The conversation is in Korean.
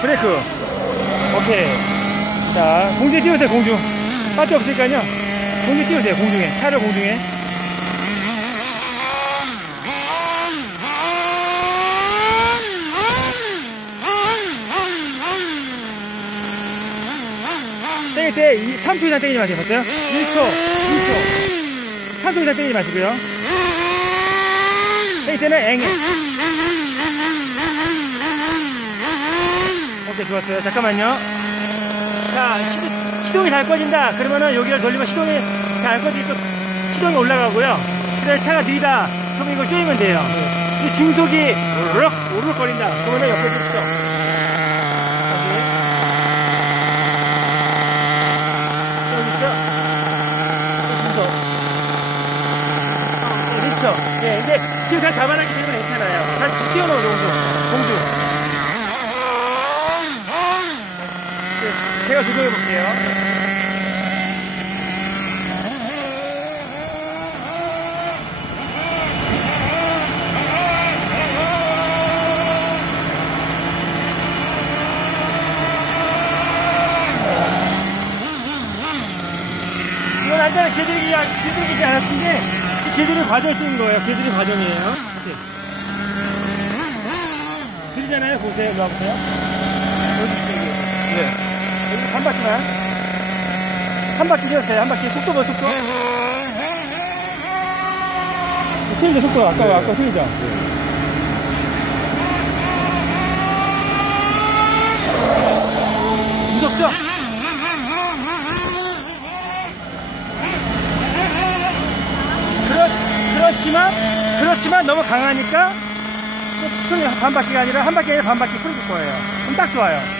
브레이크. 오케이. 자, 공중에 띄우세요, 공중. 빠트 없으니까요. 공중에 띄우세요, 공중에. 차를 공중에. 땡길 때 3초 이상 땡기지 마세요. 봤어요? 1초, 2초. 3초 이상 땡기지 마시고요. 땡길 때는 앵. 오케이, 좋았어요. 잠깐만요. 자, 시, 시동 이 잘 꺼진다. 그러면은 여기를 돌리면 시동이 잘 꺼지고 시동이 올라가고요. 그다음에 차가 느리다. 그러면 이걸 조이면 돼요. 이 중속이 우르륵 우르륵 거린다. 그러면은 옆에? 중속. 그렇죠. 네, 근데 지금 다 잡아놨기 때문에 괜찮아요. 다시 띄워놓은 공주. 공주. 제가 조정해 볼게요. 이건 완전히 개들이, 개들이지 않았던 게, 개들이 과정 쓰는 거예요. 개들이 과정이에요. 이렇게. 들리잖아요. 보세요. 보세요. 여기 한 바퀴만. 한 바퀴 되었어요. 한 바퀴. 속도 봐, 속도. 틀리죠, 속도. 아까, 아까 틀리죠? 무섭죠? 그렇, 그렇지만, 그렇지만 너무 강하니까, 반 바퀴가 아니라 한 바퀴에 반 바퀴 풀어줄 거예요. 그럼 딱 좋아요.